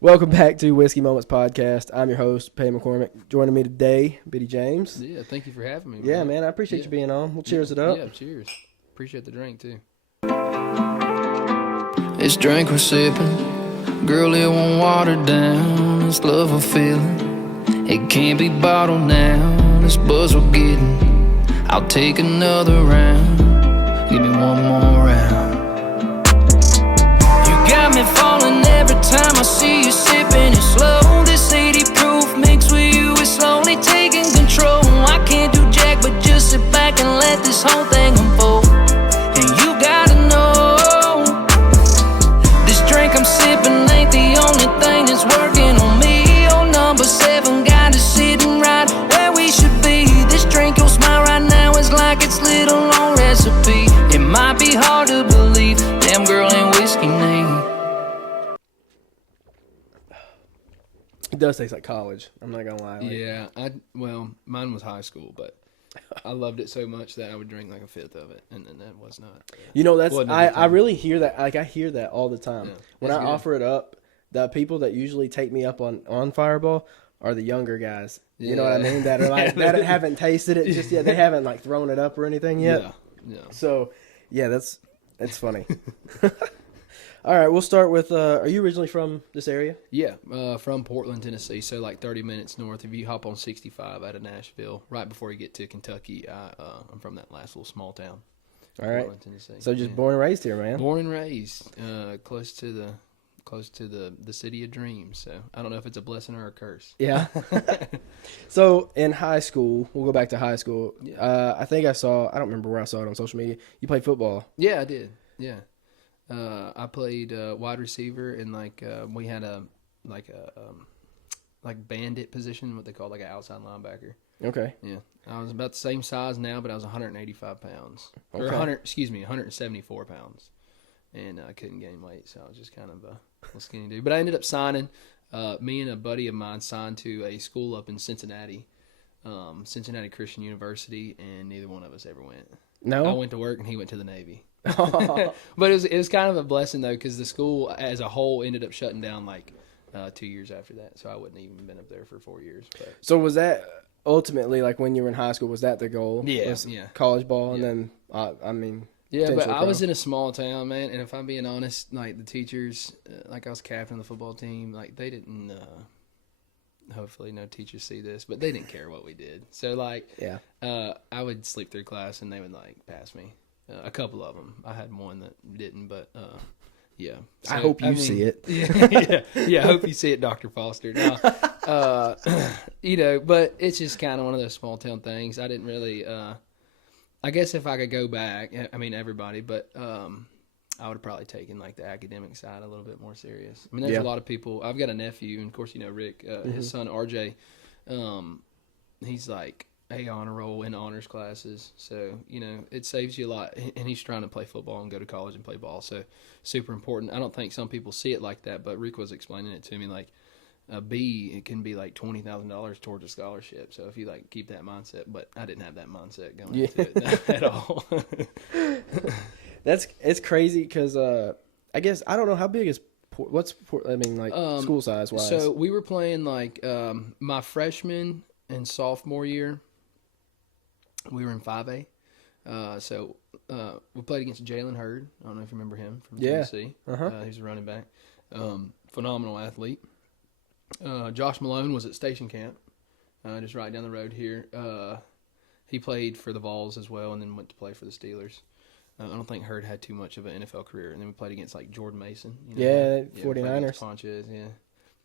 Welcome back to Whiskey Moments Podcast. I'm your host, Pay McCormick. Joining me today, Biddy James. Yeah, thank you for having me. Yeah, man, I appreciate you being on. We'll cheers it up. Yeah, cheers. Appreciate the drink, too. This drink we're sipping, girl, it won't water down. This love we're feeling, it can't be bottled now. This buzz we're getting, I'll take another round. Give me one more round. You got me falling every time I see you sipping it slow. This 80 proof mix with you is slowly taking control. I can't do jack but just sit back and let this whole thing unfold. And you gotta know, this drink I'm sipping ain't the only thing that's working on me. Oh, number 7 got us sitting right where we should be. This drink, your smile right now is like it's little on recipe. It might be hard to believe, damn girl ain't whiskey neat. It does taste like college. I'm not gonna lie. Yeah, well, mine was high school, but I loved it so much that I would drink like a fifth of it, and then that was not. You know, that's I really hear that. Like I hear that all the time. Yeah, when I offer it up, the people that usually take me up on Fireball are the younger guys. Yeah. You know what I mean? That are like that haven't tasted it just yet. They haven't like thrown it up or anything yet. Yeah. So, yeah, that's funny. All right, we'll start with. Are you originally from this area? Yeah, from Portland, Tennessee, so like 30 minutes north. If you hop on 65 out of Nashville, right before you get to Kentucky, I'm from that last little small town. All right, Portland, Tennessee. So just born and raised here, man. Born and raised, close to the city of dreams. So I don't know if it's a blessing or a curse. Yeah. So in high school, we'll go back to high school. Yeah. I think I don't remember where I saw it on social media. You played football. Yeah, I did. Yeah. I played wide receiver, and we had a bandit position, what they call like an outside linebacker. Okay. Yeah, I was about the same size now, but I was 185 pounds, or Okay. 174 pounds, and I couldn't gain weight, so I was just kind of a skinny dude. But I ended up signing. Me and a buddy of mine signed to a school up in Cincinnati, Cincinnati Christian University, and neither one of us ever went. No. I went to work, and he went to the Navy. But it was kind of a blessing though, because the school as a whole ended up shutting down 2 years after that, so I wouldn't even been up there for 4 years. But. So was that ultimately like when you were in high school? Was that the goal? Yeah, was yeah. College ball, and Yeah. then I mean. Yeah, but I pro. was in a small town, man, and if I'm being honest, like the teachers, I was captain of the football team, like they didn't. Hopefully, no teachers see this, but they didn't care what we did. So yeah, I would sleep through class, and they would pass me. A couple of them. I had one that didn't, but yeah. So, I hope you see it. Yeah. I hope you see it, Dr. Foster. No, but it's just kind of one of those small town things. I didn't really. I guess if I could go back, I mean everybody, but I would have probably taken the academic side a little bit more serious. I mean, there's a lot of people. I've got a nephew, and of course Rick, his son RJ. He's A honor roll in honors classes, so it saves you a lot. And he's trying to play football and go to college and play ball, so super important. I don't think some people see it like that, but Rick was explaining it to me a B, it can be $20,000 towards a scholarship. So if you keep that mindset, but I didn't have that mindset going into it at all. It's crazy because I guess I don't know how big is school size wise. So we were playing my freshman and sophomore year. We were in 5A. So we played against Jalen Hurd. I don't know if you remember him from Tennessee. He's a running back. Phenomenal athlete. Josh Malone was at Station Camp, just right down the road here. He played for the Vols as well, and then went to play for the Steelers. I don't think Hurd had too much of an NFL career. And then we played against Jordan Mason. 49ers. Ponches,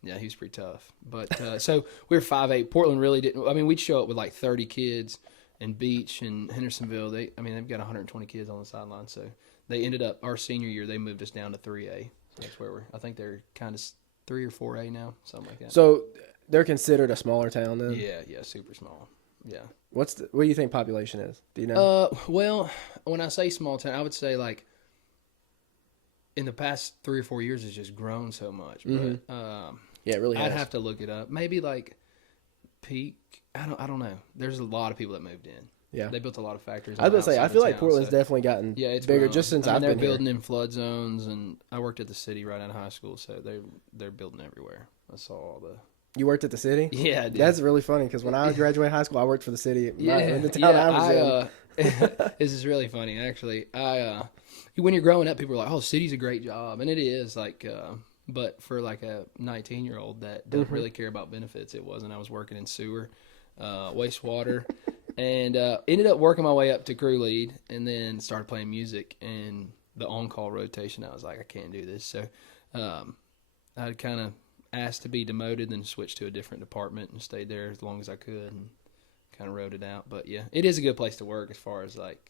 yeah, he was pretty tough. But so we were 5'8". Portland really didn't. I mean, we'd show up with 30 kids, and Beach and Hendersonville. They've got 120 kids on the sideline. So they ended up our senior year. They moved us down to 3A. So that's where I think they're kind of 3 or 4A now, something like that. So they're considered a smaller town then? Yeah, super small. Yeah. What do you think population is? Do you know? Well, when I say small town, I would say in the past 3 or 4 years, it's just grown so much. Mm-hmm. But yeah, it really has. I'd have to look it up. Maybe peak. I don't know. There's a lot of people that moved in. Yeah. They built a lot of factories. I was going to say, I feel like town, Portland's so. definitely gotten It's bigger grown. just since I mean, I've they're been here. building in flood zones, and I worked at the city right out of high school, so they're building everywhere. I saw all the. You worked at the city? Yeah, I did. That's really funny because when I graduated high school, I worked for the city. In the town I was in. This is really funny, actually. When you're growing up, people are like, "Oh, city's a great job," and it is. Like, but for like a 19-year-old that doesn't really care about benefits, it wasn't. I was working in sewer, wastewater, and ended up working my way up to crew lead, and then started playing music. And the on-call rotation, I was like, I can't do this. So, I kind of asked to be demoted, then switched to a different department and stayed there as long as I could and kind of rode it out. But yeah, it is a good place to work as far as like,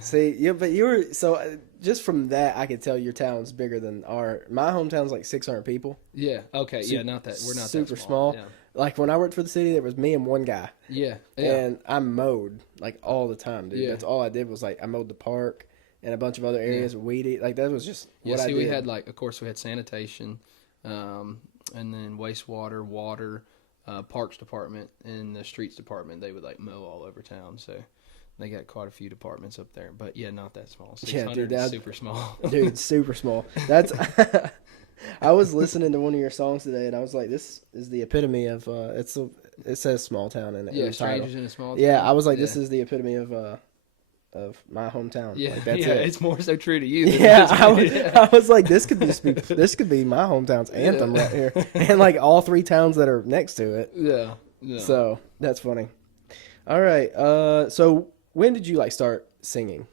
See, yeah, but you were, so just from that, I could tell your town's bigger than my hometown's like 600 people. Yeah. Okay. Yeah. Not that we're not super that small. small. Yeah. Like when I worked for the city, there was me and one guy. Yeah. And I mowed like all the time, dude. Yeah. That's all I did was like I mowed the park and a bunch of other areas, weedy. Like that was just what I did. We had like, of course, we had sanitation, and then wastewater, water, parks department, and the streets department. They would like mow all over town. So they got quite a few departments up there. But yeah, not that small. 600 is super small. Dude, super small. That's. I was listening to one of your songs today, and I was like, "This is the epitome of." It says small town in it. Yeah, strangers in a small town. Yeah, I was like, "This is the epitome of my hometown." Yeah, like, that's yeah, it. it's more so true to you. Than Yeah, I was like, this could be my hometown's anthem right here, and like all three towns that are next to it. Yeah, yeah. So that's funny. All right, so when did you like start singing?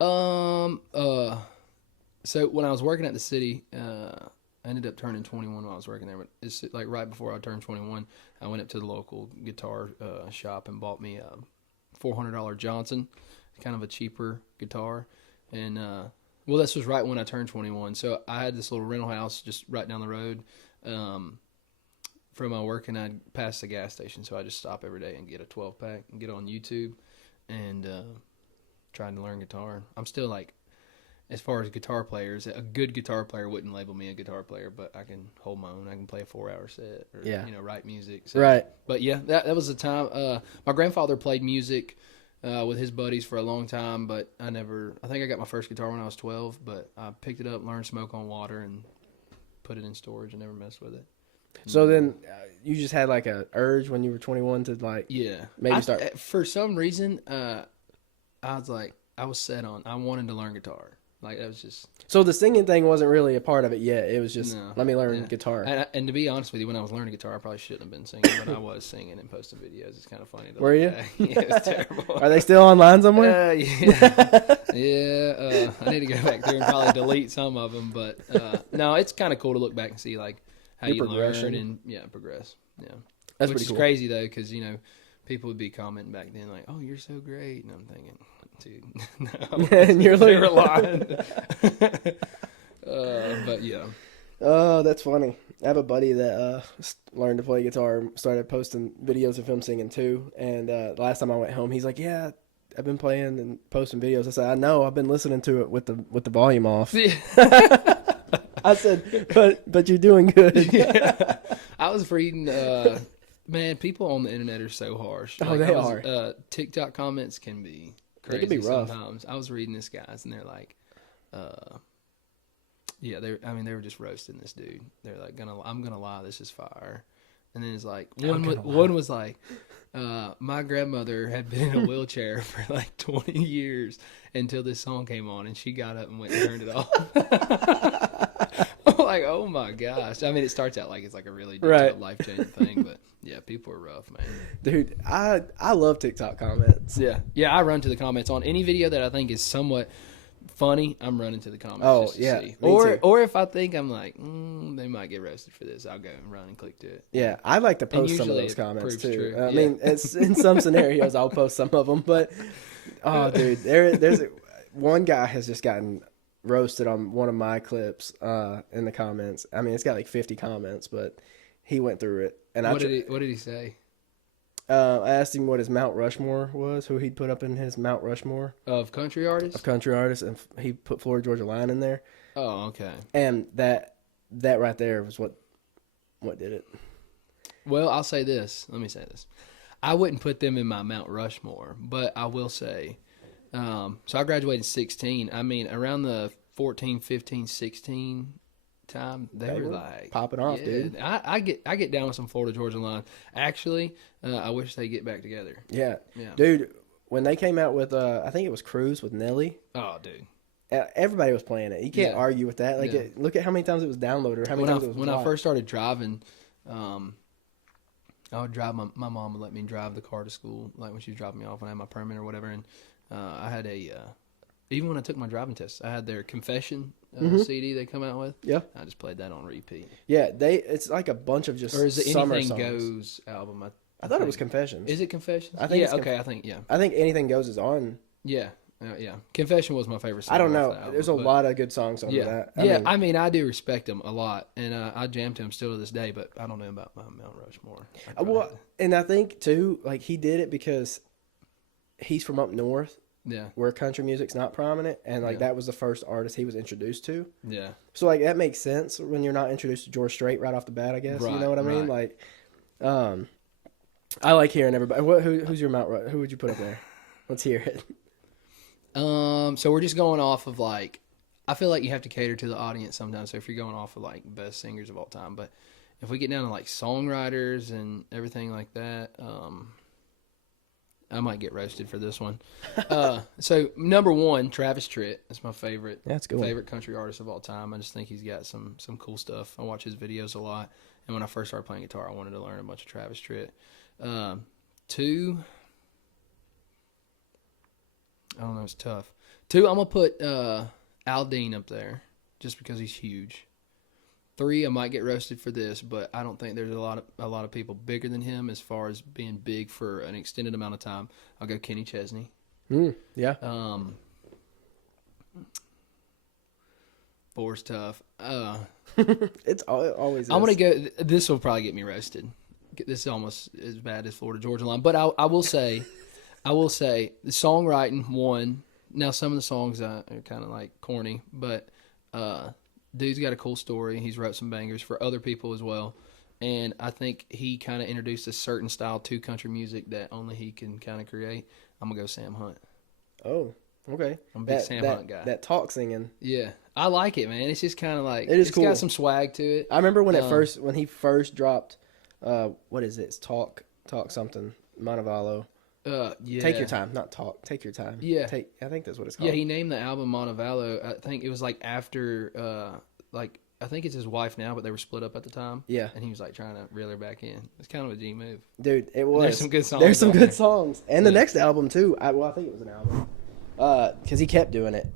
So when I was working at the city, I ended up turning 21 while I was working there. But it's like right before I turned 21, I went up to the local guitar shop and bought me a $400 Johnson, kind of a cheaper guitar. And well, this was right when I turned 21. So I had this little rental house just right down the road from my work, and I'd pass the gas station. So I just stop every day and get a 12-pack and get on YouTube and trying to learn guitar. I'm still like, as far as guitar players, a good guitar player wouldn't label me a guitar player, but I can hold my own. I can play a 4-hour set or, write music. So, right. But yeah, that was the time. My grandfather played music with his buddies for a long time, but I think I got my first guitar when I was 12, but I picked it up, learned Smoke on Water, and put it in storage and never messed with it. So then you just had like a urge when you were 21 to like maybe start. For some reason, I was set on, I wanted to learn guitar. Like, that was just... So the singing thing wasn't really a part of it yet. It was just, let me learn guitar. And to be honest with you, when I was learning guitar, I probably shouldn't have been singing, but I was singing and posting videos. It's kind of funny. Were you? Yeah, it was terrible. Are they still online somewhere? Yeah. Yeah. I need to go back through and probably delete some of them. But, no, it's kind of cool to look back and see, like, how you learn and, progress. Yeah. That's Which pretty is cool. Crazy, though, because, people would be commenting back then, like, "Oh, you're so great," and I'm thinking, dude, no, and you're like, lying. But yeah. Oh, that's funny. I have a buddy that learned to play guitar and started posting videos of him singing too. And the last time I went home, he's like, "Yeah, I've been playing and posting videos." I said, "I know. I've been listening to it with the volume off." Yeah. I said, "But you're doing good." Yeah. I was reading. Man, people on the internet are so harsh. Oh, they are. TikTok comments can be crazy. They can be rough. Sometimes. I was reading this guy's, and they're like, they were just roasting this dude. They're like, "I'm gonna lie, this is fire." And then it's like one was like, my grandmother had been in a wheelchair for like 20 years until this song came on, and she got up and went and turned it off. I'm like, oh my gosh. I mean, it starts out like it's like a really life-changing thing, but yeah, people are rough, man. Dude, I love TikTok comments. Yeah, I run to the comments on any video that I think is somewhat funny. I'm running to the comments. Oh, just to yeah. see. Me too. Or if I think I'm like, they might get roasted for this, I'll go and run and click to it. Yeah, I like to post some of those comments too. True. I mean, it's in some scenarios I'll post some of them, but dude, there's one guy has just gotten roasted on one of my clips in the comments. I mean, it's got like 50 comments, but he went through it. And what did he say? I asked him what his Mount Rushmore was, who he'd put up in his Mount Rushmore of country artists, and he put Florida Georgia Line in there. Oh, okay. And that right there was what did it. Well, I'll say this. Let me say this. I wouldn't put them in my Mount Rushmore, but I will say, so I graduated 16. I mean, around the 14, 15, 16 time, they were like popping off, yeah, dude. I get down with some Florida Georgia Line. Actually, I wish they get back together. Yeah, dude. When they came out with, I think it was Cruise with Nelly. Oh, dude. Everybody was playing it. You can't argue with that. Like, look at how many times it was downloaded, or how many times it was when watched. I first started driving, I would drive. My mom would let me drive the car to school, like when she was dropping me off when I had my permit or whatever. And I had even when I took my driving test, I had their Confession CD they come out with. Yeah, I just played that on repeat. Yeah, it's like a bunch of just or is it summer Anything songs. Goes album? I thought it was Confessions. Is it Confessions? I think. I think Anything Goes is on. Yeah. Yeah, Confession was my favorite song. I don't know. Album, There's a lot of good songs on that. I mean, I do respect them a lot, and I jam to them still to this day. But I don't know about my Mount Rushmore. Well, and I think too, like he did it because he's from up north, where country music's not prominent, and like that was the first artist he was introduced to. Yeah. So like that makes sense when you're not introduced to George Strait right off the bat. I guess you know what I mean. Like, I like hearing everybody. Who's your Mount? Who would you put up there? Let's hear it. So we're just going off of like, I feel like you have to cater to the audience sometimes. So if you're going off of like best singers of all time, but if we get down to like songwriters and everything like that, I might get roasted for this one. So number one, Travis Tritt. That's my favorite. That's cool. Favorite country artist of all time. I just think he's got some cool stuff. I watch his videos a lot. And when I first started playing guitar, I wanted to learn a bunch of Travis Tritt. Two. I don't know, it's tough. Two, I'm gonna put Al Dean up there just because he's huge. Three, I might get roasted for this, but I don't think there's a lot of people bigger than him as far as being big for an extended amount of time. I'll go Kenny Chesney. Yeah. Four's tough. It's always. I'm gonna go. This will probably get me roasted. This is almost as bad as Florida Georgia Line, but I will say. The songwriting one. Now some of the songs are kind of like corny, but dude's got a cool story. He's wrote some bangers for other people as well, and I think he kind of introduced a certain style to country music that only he can kind of create. I'm gonna go Sam Hunt. Oh, okay. I'm a big Sam Hunt guy. That talk singing. Yeah, I like it, man. It's just kind of like it's cool. Got some swag to it. I remember when when he first dropped. What is it? It's talk something Montevallo. Yeah. Take your time, not talk. Take your time. Yeah. I think that's what it's called. Yeah, he named the album Montevallo. I think it was like after, I think it's his wife now, but they were split up at the time. Yeah. And he was like trying to reel her back in. It's kind of a G move. Dude, it was. There's some good songs. There's some good songs. And the next album, too. I think it was an album. Because he kept doing it.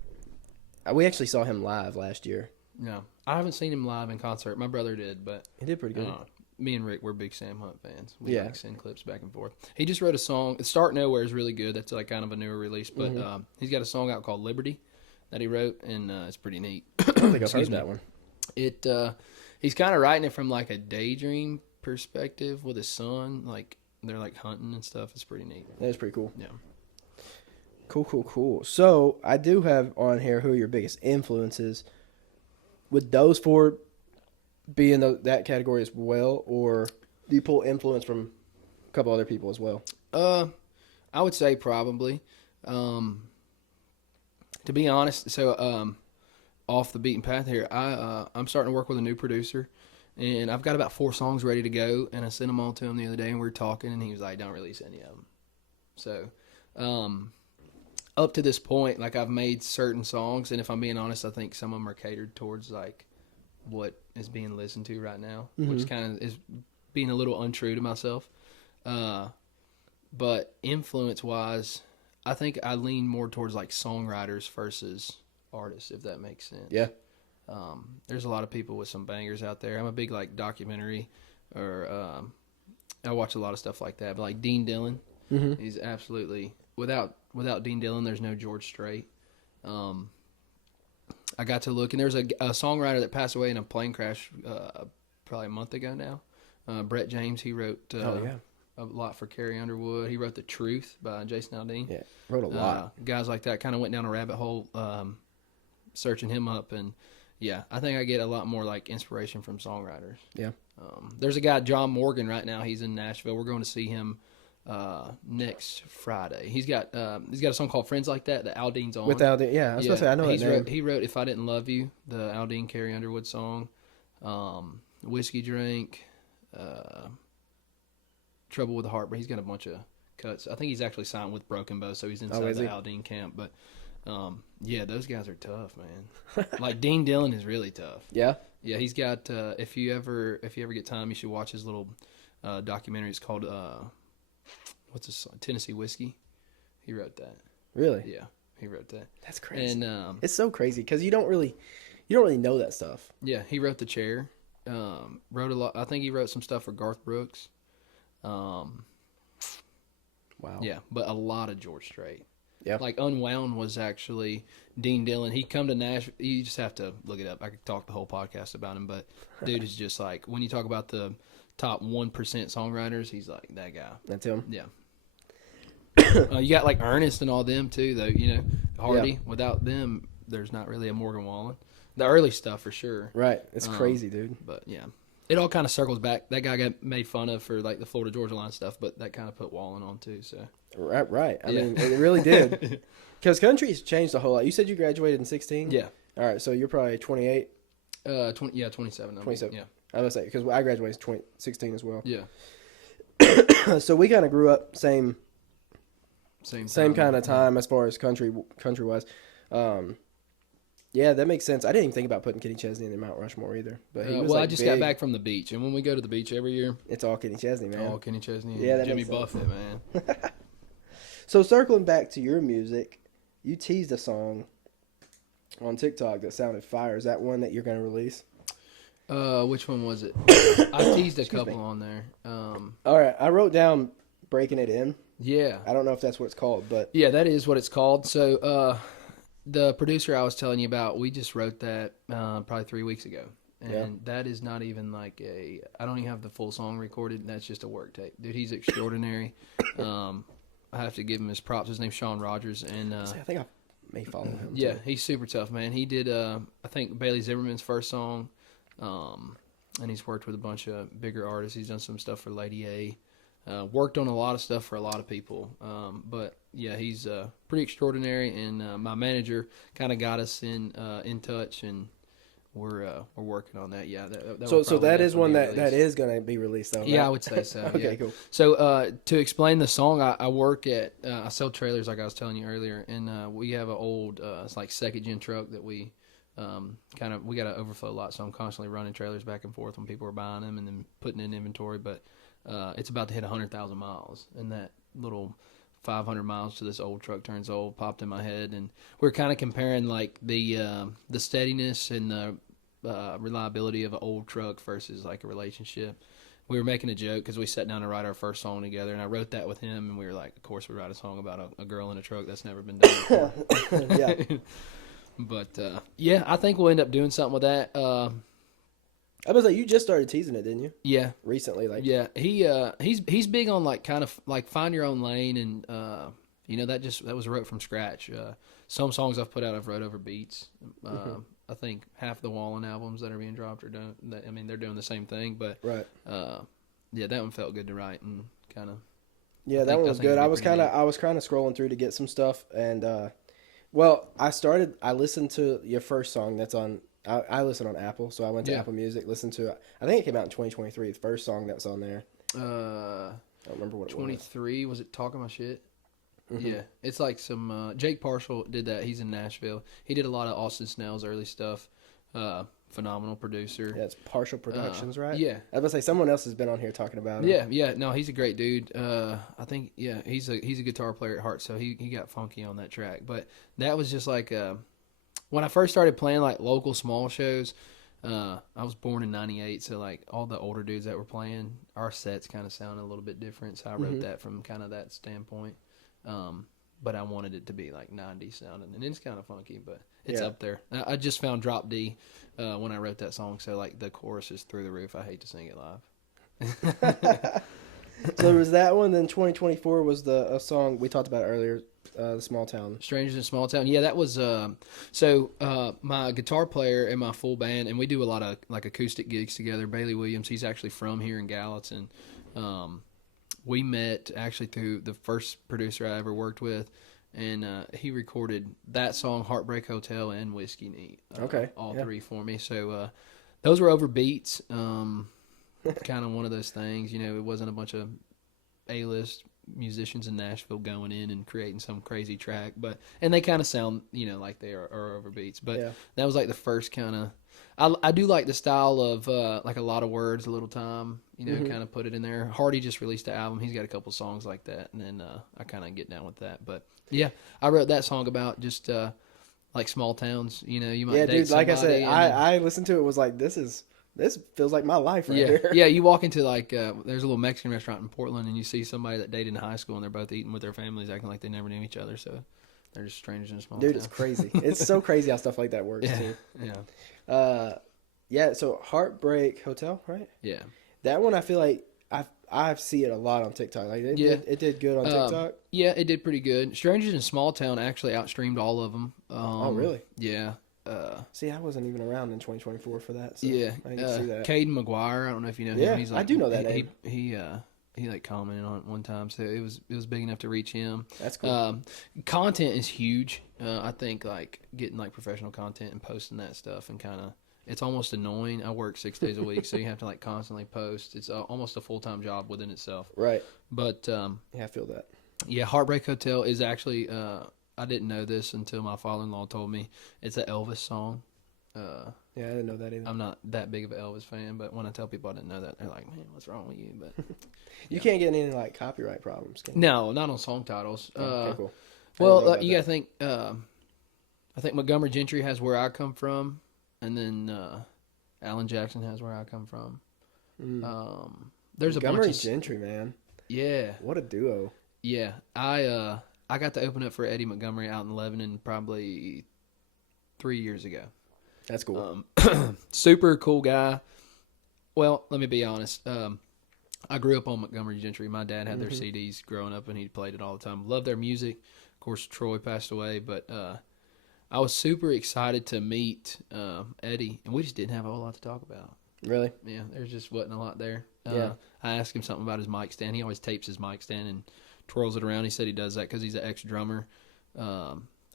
We actually saw him live last year. No. I haven't seen him live in concert. My brother did, but. He did pretty good. Me and Rick, we're big Sam Hunt fans. We like send clips back and forth. He just wrote a song. Start Nowhere is really good. That's like kind of a newer release, but he's got a song out called Liberty that he wrote, and it's pretty neat. I don't think I've heard that one. He's kind of writing it from like a daydream perspective with his son. Like they're like hunting and stuff. It's pretty neat. That is pretty cool. Yeah. Cool. So I do have on here who are your biggest influences. With those four be in that category as well, or do you pull influence from a couple other people as well? I would say probably. To be honest, so off the beaten path here, I'm starting to work with a new producer, and I've got about 4 songs ready to go, and I sent them all to him the other day, and we were talking, and he was like, "Don't release any of them." So, up to this point, like I've made certain songs, and if I'm being honest, I think some of them are catered towards like what is being listened to right now, which kind of is being a little untrue to myself. But influence-wise, I think I lean more towards like songwriters versus artists, if that makes sense. Yeah. There's a lot of people with some bangers out there. I'm a big like documentary, or I watch a lot of stuff like that. But like Dean Dillon, he's absolutely without Dean Dillon, there's no George Strait. I got to look, and there's a songwriter that passed away in a plane crash probably a month ago now. Brett James, he wrote a lot for Carrie Underwood. He wrote The Truth by Jason Aldean. Yeah, wrote a lot. Guys like that kind of went down a rabbit hole searching him up, and yeah, I think I get a lot more like inspiration from songwriters. Yeah. There's a guy, John Morgan, right now. He's in Nashville. We're going to see him next Friday. He's got a song called Friends Like That Aldean's on. With Aldean, yeah. I was going to say, I know that name. He wrote If I Didn't Love You, the Aldean Carrie Underwood song. Whiskey Drink, Trouble with the Heartbreak. He's got a bunch of cuts. I think he's actually signed with Broken Bow, so he's inside the Aldean camp. But yeah, those guys are tough, man. Like Dean Dillon is really tough. Yeah, yeah. He's got. If you ever get time, you should watch his little documentary. It's called what's this song? Tennessee Whiskey. He wrote that. Really? Yeah, he wrote that. That's crazy. And it's so crazy because you don't really know that stuff. Yeah, he wrote The Chair. Wrote a lot. I think he wrote some stuff for Garth Brooks. Wow. Yeah, but a lot of George Strait. Yeah. Like Unwound was actually Dean Dillon. He come to Nashville. You just have to look it up. I could talk the whole podcast about him, but dude is just like, when you talk about the top 1% songwriters, he's like that guy. That's him. Yeah. You got like Ernest and all them too, though. You know, Hardy. Yeah. Without them, there's not really a Morgan Wallen. The early stuff for sure. Right. It's crazy, dude. But yeah. It all kind of circles back. That guy got made fun of for like the Florida Georgia Line stuff, but that kind of put Wallen on too. So right. I mean, it really did. Because country's changed a whole lot. You said you graduated in 16. Yeah. All right, so you're probably 28. 27. 27. Yeah. I was gonna say because I graduated in 2016 as well. Yeah. So we kind of grew up same kind of time as far as country wise. Yeah, that makes sense. I didn't even think about putting Kenny Chesney in Mount Rushmore either. But he was I just got back from the beach, and when we go to the beach every year, it's all Kenny Chesney, man. All Kenny Chesney. Yeah, and Jimmy Buffett, man. So circling back to your music, you teased a song on TikTok that sounded fire. Is that one that you're going to release? Which one was it? I teased a couple on there. All right, I wrote down Breaking It In. Yeah. I don't know if that's what it's called, but yeah, that is what it's called. So the producer I was telling you about, we just wrote that probably 3 weeks ago. And that is not even like I don't even have the full song recorded. That's just a work tape. Dude, he's extraordinary. I have to give him his props. His name's Sean Rogers. And I think I may follow him. Yeah, too. He's super tough, man. He did, I think, Bailey Zimmerman's first song. And he's worked with a bunch of bigger artists. He's done some stuff for Lady A. Worked on a lot of stuff for a lot of people. But yeah, he's pretty extraordinary. And my manager kind of got us in touch, and we're working on that. Yeah. So that is one that is going to be released, though. Right? Yeah, I would say so. Okay, yeah. Cool. So to explain the song, I work at I sell trailers, like I was telling you earlier, and we have an old it's like second gen truck that we we got an overflow lot, so I'm constantly running trailers back and forth when people are buying them and then putting in inventory. But it's about to hit 100,000 miles, and that little 500 miles to this old truck turns old popped in my head, and we're kind of comparing like the steadiness and the reliability of an old truck versus like a relationship. We were making a joke because we sat down to write our first song together, and I wrote that with him, and we were like, of course we write a song about a girl in a truck. That's never been done before. Yeah. But yeah, I think we'll end up doing something with that. I was like, you just started teasing it, didn't you? Yeah, recently, like yeah. He's big on like kind of like find your own lane, and that was wrote from scratch. Some songs I've put out, I've wrote over beats. I think half the Wallen albums that are being dropped are done. I mean, they're doing the same thing, but right. Yeah, that one felt good to write and kind of. Yeah, that one was good. I was kind of scrolling through to get some stuff, and well, I listened to your first song that's on. I listen on Apple, so I went to Apple Music, listened to it. I think it came out in 2023. The first song that's on there. I don't remember what it was. 23 was it? Talking My Shit. Mm-hmm. Yeah, it's like some Jake Parshall did that. He's in Nashville. He did a lot of Austin Snell's early stuff. Phenomenal producer. Yeah, it's Partial Productions, right? Yeah. I was gonna say someone else has been on here talking about him. Yeah. No, he's a great dude. I think he's a guitar player at heart, so he got funky on that track. But that was just like when I first started playing like local small shows. I was born in '98, so like all the older dudes that were playing, our sets kind of sounded a little bit different. So I wrote that from kind of that standpoint. But I wanted it to be like 90s sounding, and it's kind of funky, but it's up there. I just found Drop D when I wrote that song, so like the chorus is through the roof. I hate to sing it live. So there was that one. Then 2024 was a song we talked about earlier, the Small Town. Strangers in a Small Town. Yeah, that was my guitar player in my full band, and we do a lot of like acoustic gigs together. Bailey Williams, he's actually from here in Gallatin. we met actually through the first producer I ever worked with, and he recorded that song, Heartbreak Hotel, and Whiskey Neat. All three for me. So those were over beats. Kind of one of those things, you know, it wasn't a bunch of A-list musicians in Nashville going in and creating some crazy track, and they kind of sound, you know, like they are over beats, but that was like the first kind of, I do like the style of like a lot of words, a little time, you know, kind of put it in there. Hardy just released an album. He's got a couple songs like that, and then I kind of get down with that. But yeah, I wrote that song about just like small towns, you know, you might date dude, like I said, somebody, I listened to it, was like, this feels like my life right here. Yeah, you walk into like, there's a little Mexican restaurant in Portland, and you see somebody that dated in high school, and they're both eating with their families, acting like they never knew each other. So they're just strangers in a small town. Dude, it's crazy. It's so crazy how stuff like that works too. Yeah. So Heartbreak Hotel, right? Yeah. That one, I feel like I see it a lot on TikTok. Like it did good on TikTok. Yeah, it did pretty good. Strangers in a Small Town actually outstreamed all of them. Oh, really? Yeah. See, I wasn't even around in 2024 for that. So yeah, I didn't see that. Caden McGuire, I don't know if you know him. Yeah, He's like, I do know that name. He like commented on it one time, so it was big enough to reach him. That's cool. Content is huge. I think like getting like professional content and posting that stuff, and kind of it's almost annoying. I work 6 days a week, so you have to like constantly post. It's almost a full-time job within itself. Right. But yeah, I feel that. Yeah, Heartbreak Hotel is actually. I didn't know this until my father-in-law told me. It's an Elvis song. Yeah, I didn't know that either. I'm not that big of an Elvis fan, but when I tell people I didn't know that, they're like, "Man, what's wrong with you?" But you can't get any like copyright problems, can you? No, not on song titles. Okay, cool. Well, you gotta think. I think Montgomery Gentry has Where I Come From, and then Alan Jackson has Where I Come From. There's Montgomery a bunch of Gentry, man. Yeah, what a duo. Yeah, I got to open up for Eddie Montgomery out in Lebanon probably 3 years ago. That's cool. Super cool guy. Well, let me be honest. I grew up on Montgomery Gentry. My dad had their CDs growing up, and he played it all the time. Loved their music. Of course, Troy passed away, but I was super excited to meet Eddie, and we just didn't have a whole lot to talk about. Really? Yeah, there just wasn't a lot there. Yeah. I asked him something about his mic stand. He always tapes his mic stand and twirls it around. He said he does that because he's an ex-drummer.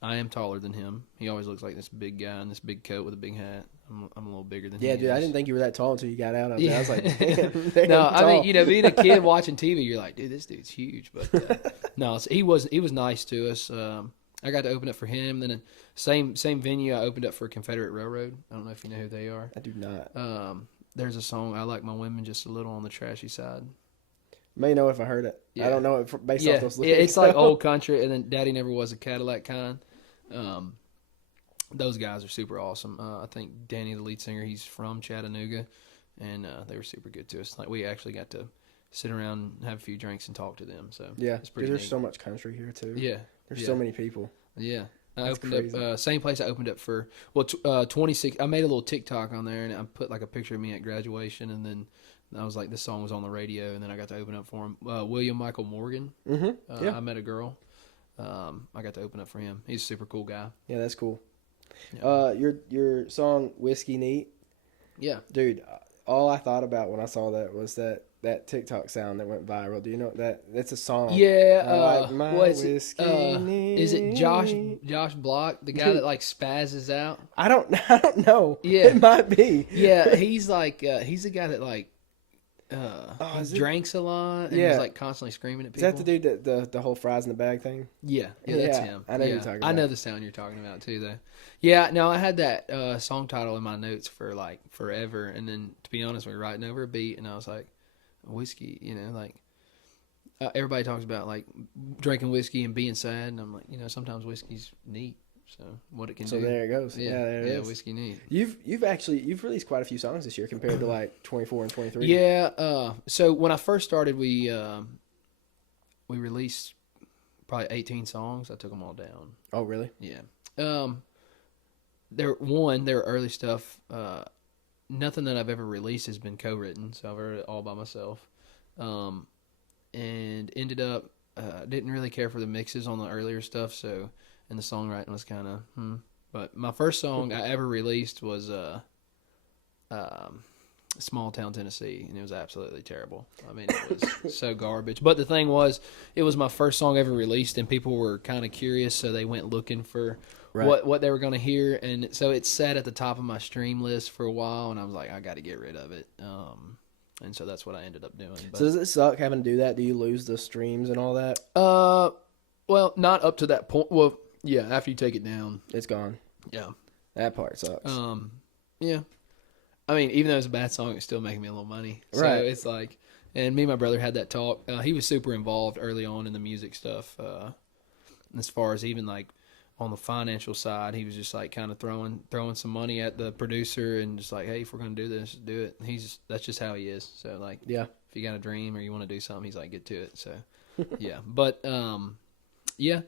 I am taller than him. He always looks like this big guy in this big coat with a big hat. I'm a little bigger than him. Yeah, dude, I didn't think you were that tall until you got out of there. I was like, damn, no, I mean, you know, being a kid watching TV, you're like, dude, this dude's huge. But no, he was nice to us. I got to open up for him. Then same venue, I opened up for Confederate Railroad. I don't know if you know who they are. I do not. There's a song, I Like My Women Just a Little on the Trashy Side. May know if I heard it. Yeah. I don't know it based off those lyrics. Yeah, it's like old country, and then Daddy Never Was a Cadillac kind. Those guys are super awesome. I think Danny, the lead singer, he's from Chattanooga, and they were super good to us. Like we actually got to sit around and have a few drinks and talk to them. So yeah, it's pretty. There's so much country here too. Yeah, there's so many people. Yeah, I That's opened crazy. up same place I opened up for. Well, 26. I made a little TikTok on there, and I put like a picture of me at graduation, and then I was like, this song was on the radio, and then I got to open up for him. William Michael Morgan. Yeah. I met a girl. I got to open up for him. He's a super cool guy. Yeah, that's cool. Yeah. Your song Whiskey Neat. Yeah, dude. All I thought about when I saw that was that TikTok sound that went viral. Do you know that? That's a song. Yeah. Like my what's whiskey it? neat. Is it Josh Block, the guy Dude. that like spazzes out? I don't know. Yeah. It might be. Yeah, he's like he's the guy that like is it? drinks a lot and Yeah. is like constantly screaming at Is people. that the dude that the whole fries in the bag thing? Yeah, that's Yeah, him. I know who you're talking I know about. the sound you're talking about too, though. Yeah, no, I had that song title in my notes for like forever, and then to be honest, we were writing over a beat, and I was like, whiskey, you know, like everybody talks about like drinking whiskey and being sad, and I'm like, you know, sometimes whiskey's neat. So what it can do. So there it goes. Yeah, there it is. Whiskey neat. You've released quite a few songs this year compared to like 24 and 23. Yeah. So when I first started, we released probably 18 songs. I took them all down. Oh, really? Yeah. Their early stuff. Nothing that I've ever released has been co-written, so I've wrote it all by myself. And ended up didn't really care for the mixes on the earlier stuff, so and the songwriting was kind of But my first song I ever released was small town Tennessee, and it was absolutely terrible. I mean, it was so garbage. But the thing was, it was my first song ever released, and people were kind of curious, so they went looking for what they were going to hear, and so it sat at the top of my stream list for a while, and I was like, I got to get rid of it. And so that's what I ended up doing. But, so does it suck having to do that? Do you lose the streams and all that? Well, not up to that point. Well, yeah, after you take it down, it's gone. Yeah, that part sucks. Yeah. I mean, even though it's a bad song, it's still making me a little money. So right. It's like, and me and my brother had that talk. He was super involved early on in the music stuff. As far as even like on the financial side, he was just like kind of throwing some money at the producer and just like, hey, if we're gonna do this, do it. That's just how he is. So like, yeah, if you got a dream or you want to do something, he's like, get to it. So yeah, but yeah.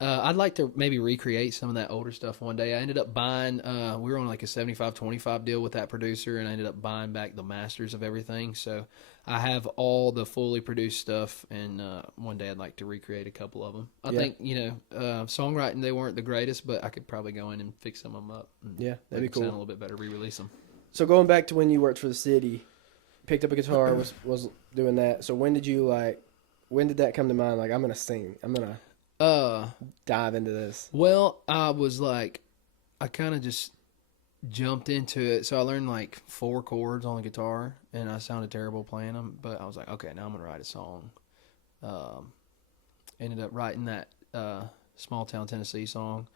I'd like to maybe recreate some of that older stuff one day. I ended up buying, we were on like a 75-25 deal with that producer, and I ended up buying back the masters of everything. So I have all the fully produced stuff, and one day I'd like to recreate a couple of them. I think, songwriting, they weren't the greatest, but I could probably go in and fix some of them up. Yeah, that'd be cool. Sound a little bit better, re-release them. So going back to when you worked for the city, picked up a guitar, was doing that. So when did that come to mind? Like, I'm going to sing. I'm going to dive into this. Well, I was like, I kind of just jumped into it. So I learned like 4 chords on the guitar, and I sounded terrible playing them. But I was like, okay, now I'm gonna write a song. Ended up writing that Small Town Tennessee song.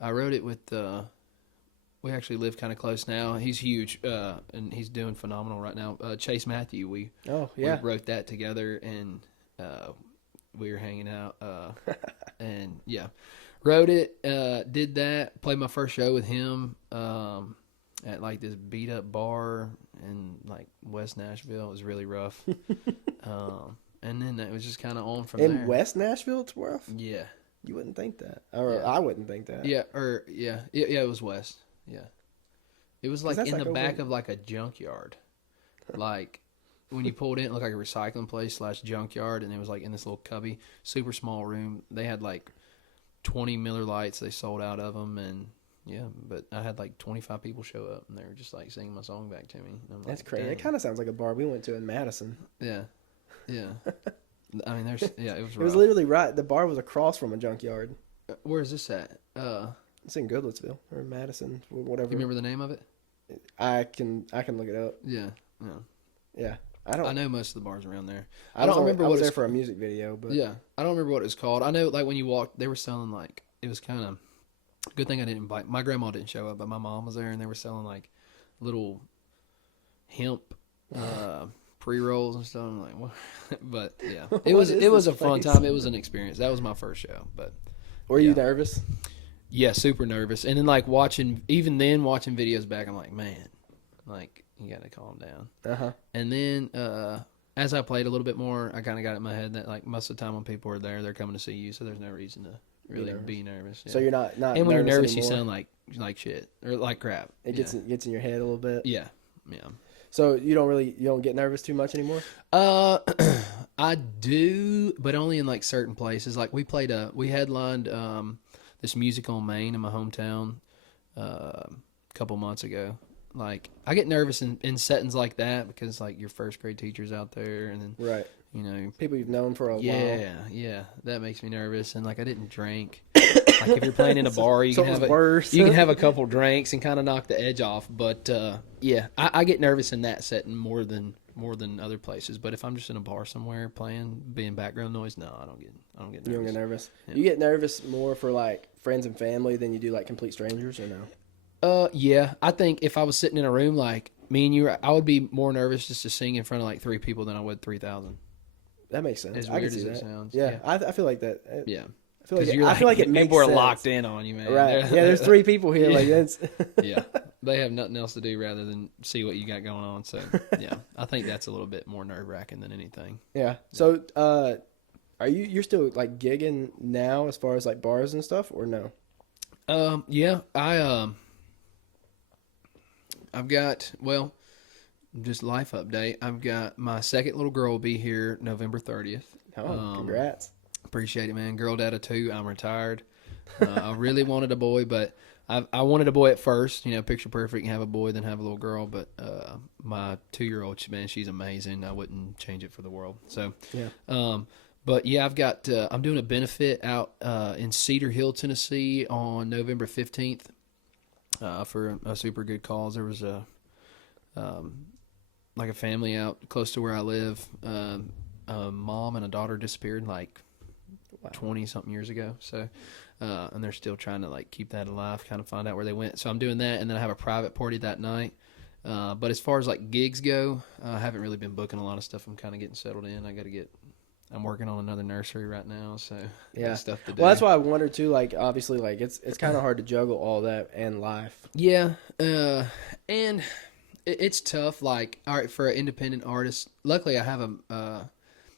I wrote it with we actually live kind of close now. He's huge, and he's doing phenomenal right now. Chase Matthew. We wrote that together, and we were hanging out, and yeah, wrote it, did that, played my first show with him, at like this beat up bar in like West Nashville. It was really rough. And then it was just kind of on from there. In West Nashville, it's rough? Yeah. You wouldn't think that. Or I wouldn't think that. Yeah, it was West. Yeah. It was like in the back of like a junkyard. Like, when you pulled in, it looked like a recycling place / junkyard, and it was like in this little cubby, super small room. They had like 20 Miller Lights. They sold out of them, and yeah, but I had like 25 people show up, and they were just like singing my song back to me. And I'm That's like, crazy. dang. It kind of sounds like a bar we went to in Madison. Yeah. I mean, it was rough. It was literally right. The bar was across from a junkyard. Where is this at? It's in Goodlettsville or Madison, or whatever. You remember the name of it? I can look it up. Yeah. I know most of the bars around there. I don't remember. I was there for a music video, but yeah, I don't remember what it was called. I know, like when you walked, they were selling like, it was kind of good thing I didn't invite. My grandma didn't show up, but my mom was there, and they were selling like little hemp pre-rolls and stuff. I'm like, what? But yeah, it was a fun time. It was an experience. That was my first show. But were you nervous? Yeah, super nervous. And then like watching videos back, I'm like, man, like, you got to calm down. And then as I played a little bit more, I kind of got it in my head that like most of the time when people are there, they're coming to see you, so there's no reason to really be nervous. Yeah. So you're not. And when you're nervous, anymore. You sound like shit or like crap. It gets in your head a little bit. Yeah. So you don't get nervous too much anymore? I do, but only in like certain places. Like we headlined this music on Main in my hometown a couple months ago. Like, I get nervous in settings like that because, like, your first grade teacher's out there, and then, right, you know, people you've known for a while. Yeah, that makes me nervous. And like, I didn't drink. Like, if you're playing in a bar, you can have a couple drinks and kind of knock the edge off. But yeah, I get nervous in that setting more than other places. But if I'm just in a bar somewhere playing, being background noise, no, I don't get nervous. You don't get nervous. Yeah. You get nervous more for like friends and family than you do like complete strangers, or no? Yeah, I think if I was sitting in a room like me and you, I would be more nervous just to sing in front of like 3 people than I would 3,000. That makes sense. As weird as it sounds. Yeah. I feel like that. Yeah. I feel like it makes people are sense. locked in on you, man. Right. Yeah, there's 3 people here. Like that's. Yeah. They have nothing else to do rather than see what you got going on. So yeah, I think that's a little bit more nerve wracking than anything. Yeah. So, are you're still like gigging now as far as like bars and stuff, or no? Yeah, I've got, well, just life update. I've got my second little girl will be here November 30th. Oh, congrats. Appreciate it, man. Girl dad of 2. I'm retired. I really wanted a boy, but I wanted a boy at first, picture perfect and have a boy, then have a little girl. But my 2-year-old, man, she's amazing. I wouldn't change it for the world. So, yeah. But yeah, I've got, I'm doing a benefit out in Cedar Hill, Tennessee on November 15th for a super good cause. There was like a family out close to where I live. A mom and a daughter disappeared like 20-something years ago. So, and they're still trying to like keep that alive, kind of find out where they went. So I'm doing that, and then I have a private party that night. But as far as like gigs go, I haven't really been booking a lot of stuff. I'm kind of getting settled in. I'm working on another nursery right now, so yeah, stuff to do. Well, that's why I wondered too. Like, obviously, like it's kind of hard to juggle all that and life. Yeah, and it's tough. Like, all right, for an independent artist, luckily I have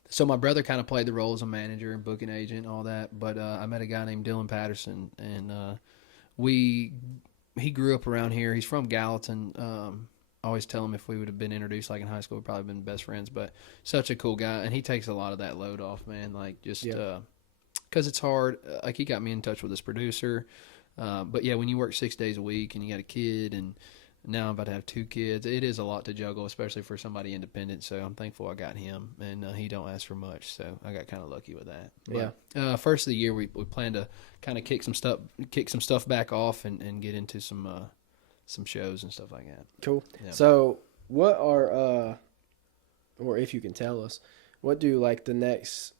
so my brother kind of played the role as a manager and booking agent and all that. But I met a guy named Dylan Patterson, and he grew up around here. He's from Gallatin. I always tell him if we would have been introduced like in high school, we'd probably been best friends. But such a cool guy, and he takes a lot of that load off, man. Like just because it's hard. Like he got me in touch with this producer. But yeah, when you work 6 days a week and you got a kid, and now I'm about to have 2 kids, it is a lot to juggle, especially for somebody independent. So I'm thankful I got him, and he don't ask for much. So I got kind of lucky with that. But, first of the year, we plan to kind of kick some stuff back off and get into some shows and stuff like that. Cool. Yeah. So what are or if you can tell us, what do like the next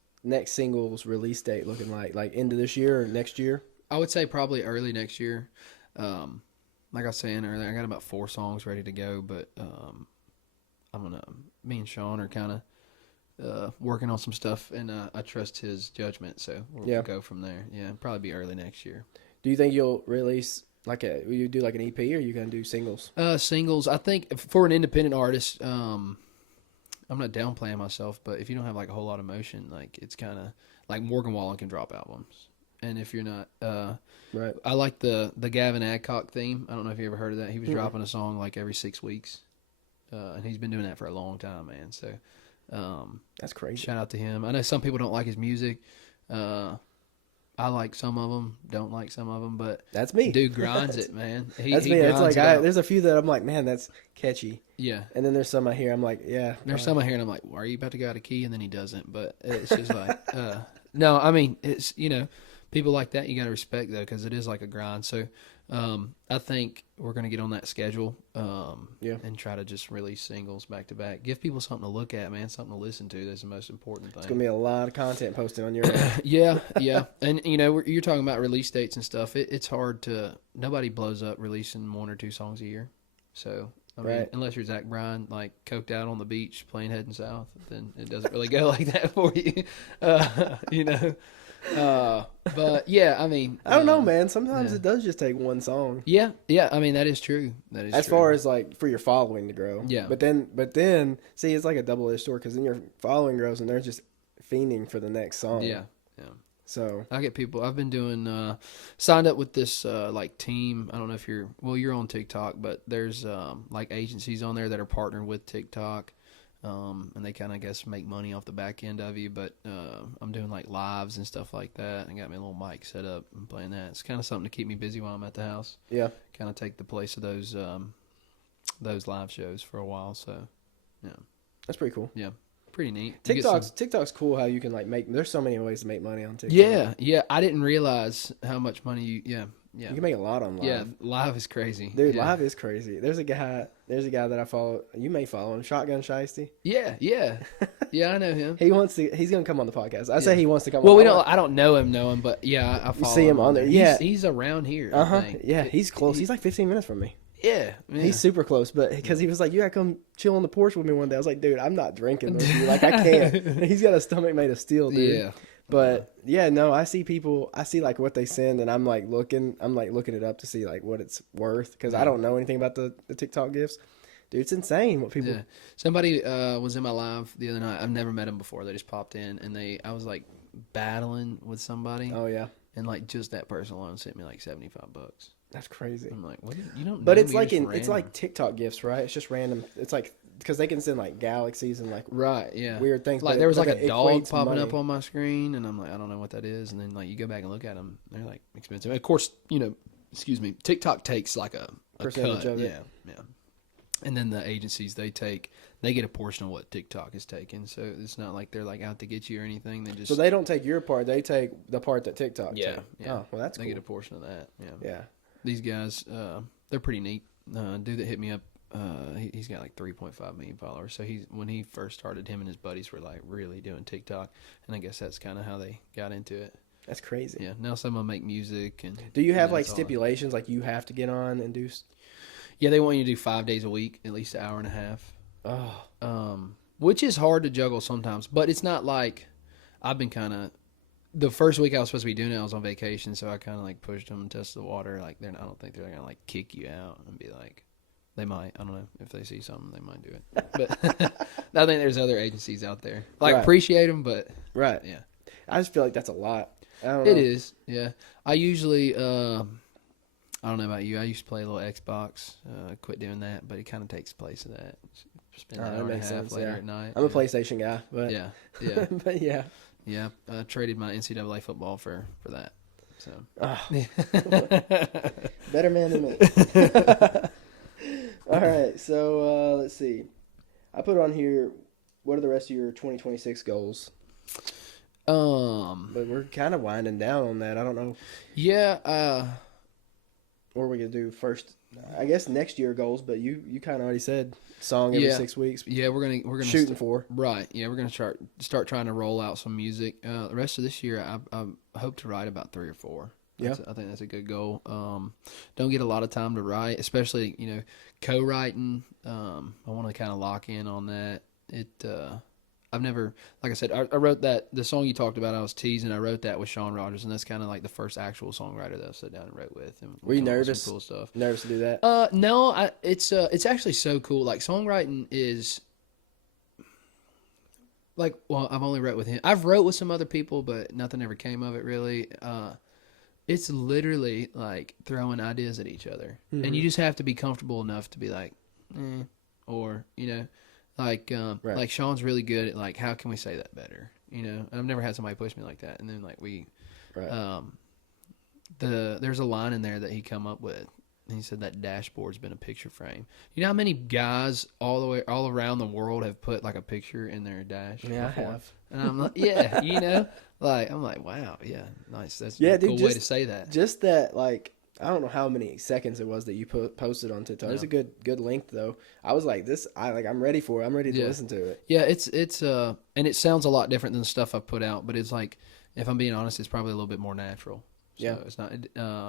singles release date looking like end of this year or next year? I would say probably early next year. Like I was saying earlier, I got about 4 songs ready to go, but me and Sean are kind of working on some stuff, and I trust his judgment, so we'll go from there. Yeah, probably be early next year. Do you think you'll release will you do like an EP, or are you going to do singles? Singles, I think for an independent artist, I'm not downplaying myself, but if you don't have like a whole lot of motion, like it's kind of like Morgan Wallen can drop albums. And if you're not, right. I like the Gavin Adcock theme. I don't know if you ever heard of that. He was dropping a song like every 6 weeks, and he's been doing that for a long time, man. So that's crazy. Shout out to him. I know some people don't like his music. I like some of them, don't like some of them, but that's me. Dude grinds it, man. That's me. It's like there's a few that I'm like, man, that's catchy. Yeah. And then there's some I hear, I'm like, yeah. There's some I hear, and I'm like, well, are you about to go out of key? And then he doesn't. But it's just like, no. I mean, it's people like that you got to respect though, because it is like a grind. So I think we're gonna get on that schedule, and try to just release singles back to back. Give people something to look at, man. Something to listen to. That's the most important thing. It's gonna be a lot of content posted on your end. yeah, and you're talking about release dates and stuff. It's hard to. Nobody blows up releasing 1 or 2 songs a year. So I mean, unless you're Zach Bryan, like coked out on the beach playing Heading South, then it doesn't really go like that for you. But yeah, I mean, I don't know, man. Sometimes it does just take one song. Yeah. I mean, that is true. That is as true. far as like for your following to grow. Yeah. But then, see, it's like a double-edged sword, because then your following grows and they're just fiending for the next song. Yeah. So I get people. I've been doing signed up with this like team. I don't know if you're on TikTok, but there's like agencies on there that are partnered with TikTok. And they kind of, I guess, make money off the back end of you. But I'm doing like lives and stuff like that. And got me a little mic set up and playing that. It's kind of something to keep me busy while I'm at the house. Yeah. Kind of take the place of those live shows for a while. So, yeah. That's pretty cool. Yeah. Pretty neat. TikTok's cool how you can like there's so many ways to make money on TikTok. Yeah. I didn't realize how much money you can make a lot on live. Yeah, live is crazy. Dude, live is crazy. There's a guy that I follow. You may follow him, Shotgun Shiesty. Yeah. I know him. He's gonna come on the podcast. I say he wants to come on. Well, I don't know him, but yeah, I follow you see him on there. Yeah. He's around here. Yeah, he's close. He's like 15 minutes from me. Yeah. He's super close, but because he was like, you gotta come chill on the porch with me one day. I was like, dude, I'm not drinking with you. Like, I can't. He's got a stomach made of steel, dude. Yeah. But yeah, no, I see like what they send, and I'm like looking it up to see like what it's worth, because I don't know anything about the TikTok gifts. Dude, it's insane what people. Yeah. Somebody was in my live the other night. I've never met them before. They just popped in, and I was like battling with somebody. Oh yeah. And like just that person alone sent me like $75. That's crazy. I'm like, what? You don't know. But it's like it's like TikTok gifts, right? It's just random. It's like because they can send like galaxies and like weird things. Like there was like a dog popping up on my screen, and I'm like, I don't know what that is. And then like you go back and look at them, they're like expensive. Of course, excuse me, TikTok takes like a Percentage cut. of it. Yeah. And then the agencies, they get a portion of what TikTok is taking. So it's not like they're like out to get you or anything. They just So they don't take your part; they take the part that TikTok. yeah, took. yeah. Oh, well, that's they cool. get a portion of that. Yeah. Yeah. These guys, they're pretty neat. Dude that hit me up, he's got like 3.5 million followers. So when he first started, him and his buddies were like really doing TikTok, and I guess that's kind of how they got into it. That's crazy. Yeah. Now some of them make music and. Do you have like that's all. stipulations, like you have to get on and do? Yeah, they want you to do 5 days a week, at least an hour and a half. Oh. Which is hard to juggle sometimes, but it's not like I've been kind of. The first week I was supposed to be doing it, I was on vacation, so I kind of like pushed them and tested the water. Like I don't think they're gonna like kick you out and be like, they might. I don't know if they see something, they might do it. But I think there's other agencies out there. Like Right. appreciate them, but Right. yeah, I just feel like that's a lot. I don't know. it is. Yeah, I usually. I don't know about you. I used to play a little Xbox. Quit doing that, but it kind of takes place of that. Spend an that hour and a makes half sense, later yeah. at night. I'm a PlayStation guy, but Yeah. but yeah. Yeah, I traded my NCAA football for that. So Better man than me. All right, so let's see. I put on here, what are the rest of your 2026 goals? But we're kind of winding down on that. I don't know. Yeah, Or we could do first, I guess next year goals, but you kind of already said song every Yeah. 6 weeks. yeah, we're gonna Shooting for. right. Yeah, we're gonna start trying to roll out some music. The rest of this year, I hope to write about 3 or 4. I think that's a good goal. Don't get a lot of time to write, especially co-writing. I want to kind of lock in on that. I've never, like I said, I wrote the song you talked about. I was teasing. I wrote that with Sean Rogers, and that's kind of like the first actual songwriter that I sat down and wrote with. And Were you come up with nervous? some cool stuff. Nervous to do that? No. It's actually so cool. Like songwriting is. Like, well, I've only wrote with him. I've wrote with some other people, but nothing ever came of it really. It's literally like throwing ideas at each other, and you just have to be comfortable enough to be like, or like Right. like Sean's really good at like, how can we say that better? And I've never had somebody push me like that. And then like Right. there's a line in there that he come up with. And he said that dashboard's been a picture frame. You know how many guys all around the world have put like a picture in their dash? Yeah, before? I have. And I'm like, yeah, like I'm like, wow, yeah, nice. That's Yeah, a dude, cool way to say that. Just that, like, I don't know how many seconds it was that you posted on TikTok. It was a good length though. I was like, I'm ready for it. I'm ready to listen to it. Yeah, it's and it sounds a lot different than the stuff I've put out, but it's like, if I'm being honest, it's probably a little bit more natural. So Yeah. it's not.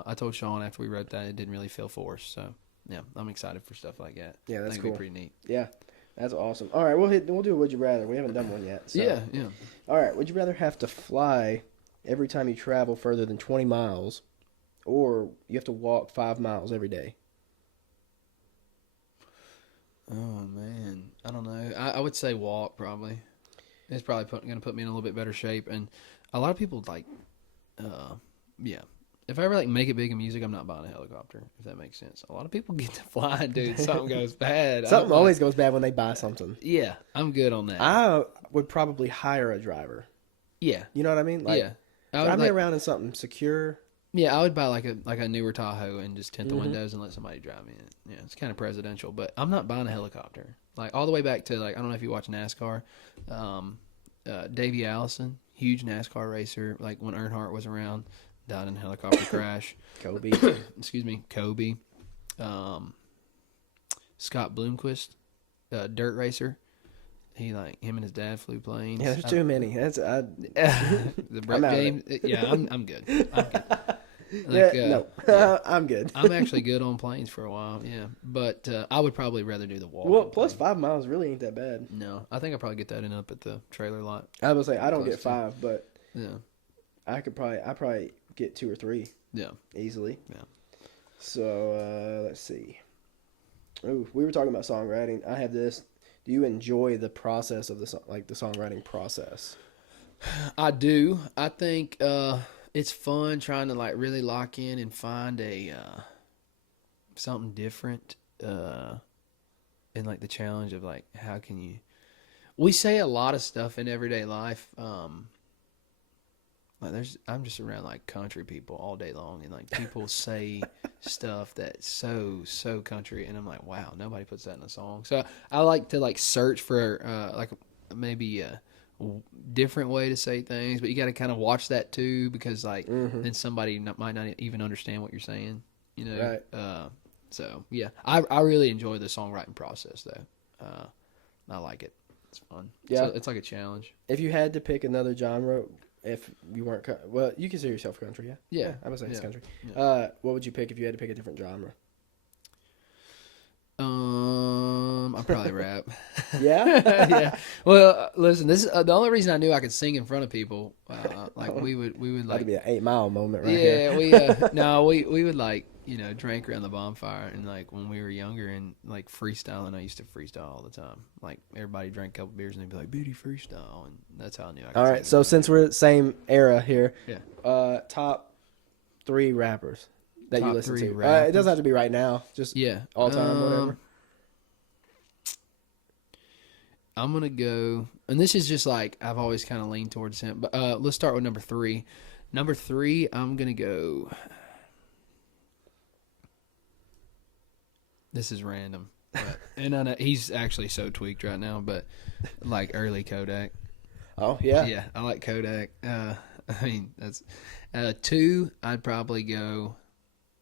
I told Sean after we wrote that it didn't really feel forced. So yeah, I'm excited for stuff like that. Yeah, that's I think cool. It'd be pretty neat. Yeah, that's awesome. All right, we'll do a Would You Rather. We haven't done one yet. So. Yeah. All right, would you rather have to fly every time you travel further than 20 miles, or you have to walk 5 miles every day? Oh man, I don't know. I would say walk probably. It's probably going to put me in a little bit better shape, and a lot of people like, yeah. If I ever like make it big in music, I'm not buying a helicopter. If that makes sense. A lot of people get to fly, dude. Something goes bad. Something always goes bad when they buy something. Yeah, I'm good on that. I would probably hire a driver. Yeah, You know what I mean? Like, yeah. I would drive me like- around in something secure. Yeah, I would buy like a newer Tahoe and just tint the windows and let somebody drive me in it. Yeah, it's kind of presidential, but I'm not buying a helicopter. Like all the way back to like, I don't know if you watch NASCAR. Davey Allison, huge NASCAR racer. Like when Earnhardt was around, died in a helicopter crash. Kobe. Excuse me, Kobe. Scott Bloomquist, dirt racer. Him and his dad flew planes. Yeah, there's too many. The Brett I'm out of James. Yeah, I'm good. I'm good. No, yeah. I'm good. I'm actually good on planes for a while, yeah. But I would probably rather do the walk. Well, on plus plane. 5 miles really ain't that bad. No, I think I'll probably get that in up at the trailer lot. I was say I don't Close get to. 5, but Yeah, I probably get 2 or 3 yeah. easily. Yeah. So let's see. Ooh, we were talking about songwriting. I have this. Do you enjoy the process of the songwriting process? I do. I think it's fun trying to like really lock in and find a something different and like the challenge of like how can you. We say a lot of stuff in everyday life. Like I'm just around like country people all day long, and like people say stuff that's so country, and I'm like, wow, nobody puts that in a song. So I like to like search for like maybe a different way to say things, but you got to kind of watch that too, because like then somebody might not even understand what you're saying, you know. Right. So yeah, I really enjoy the songwriting process though. I like it. It's fun. Yeah, so it's like a challenge. If you had to pick another genre, if you weren't well, you consider yourself country, Yeah, I would say it's country. Yeah. What would you pick if you had to pick a different genre? I'll probably rap. Yeah. Yeah. Well, listen, this is the only reason I knew I could sing in front of people. Like we would like That'd be an 8 Mile moment, right? Yeah, we would like drink around the bonfire, and like when we were younger and like freestyling, I used to freestyle all the time. Like everybody drank a couple beers and they'd be like, "Beauty freestyle," and that's how I knew I could. All right, so since we're the same era here, yeah, top 3 rappers that top you listen to. Rappers. It doesn't have to be right now, just all time, whatever. I'm gonna go, and this is just like I've always kind of leaned towards him. But let's start with number 3. Number 3, I'm gonna go. This is random, and I know he's actually so tweaked right now. But like early Kodak. Oh yeah, yeah, I like Kodak. I mean that's 2. I'd probably go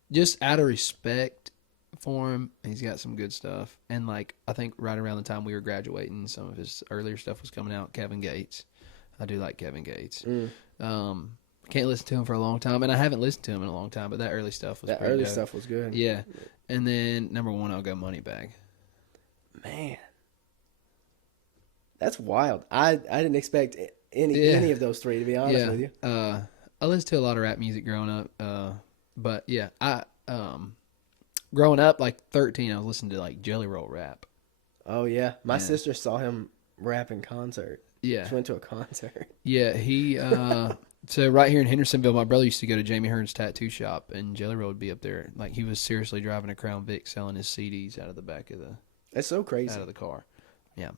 just out of respect for him. He's got some good stuff, and like I think right around the time we were graduating, some of his earlier stuff was coming out. Kevin Gates, I do like Kevin Gates. Can't listen to him for a long time, and I haven't listened to him in a long time, but that early stuff was pretty dope. Stuff was good. Yeah, and then number 1, I'll go Moneybag. Man, that's wild. I didn't expect any of those 3, to be honest with you. I listened to a lot of rap music growing up, but yeah, I growing up, like 13, I was listening to like Jelly Roll rap. Oh yeah, my sister saw him rap in concert. Yeah, she went to a concert. Yeah, he. So right here in Hendersonville, my brother used to go to Jamie Hearn's tattoo shop, and Jelly Roll would be up there. Like he was seriously driving a Crown Vic, selling his CDs out of the back of the. That's so crazy. Out of the car. Yeah.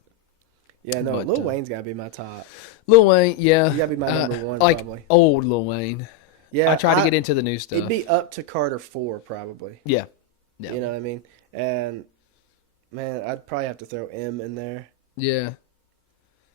Yeah, no, Lil Wayne's got to be my top. Lil Wayne, yeah. He got to be my number 1, like probably. Old Lil Wayne. Yeah, I try to get into the new stuff. It'd be up to Carter 4, probably. Yeah. You know what I mean? And, man, I'd probably have to throw M in there. Yeah.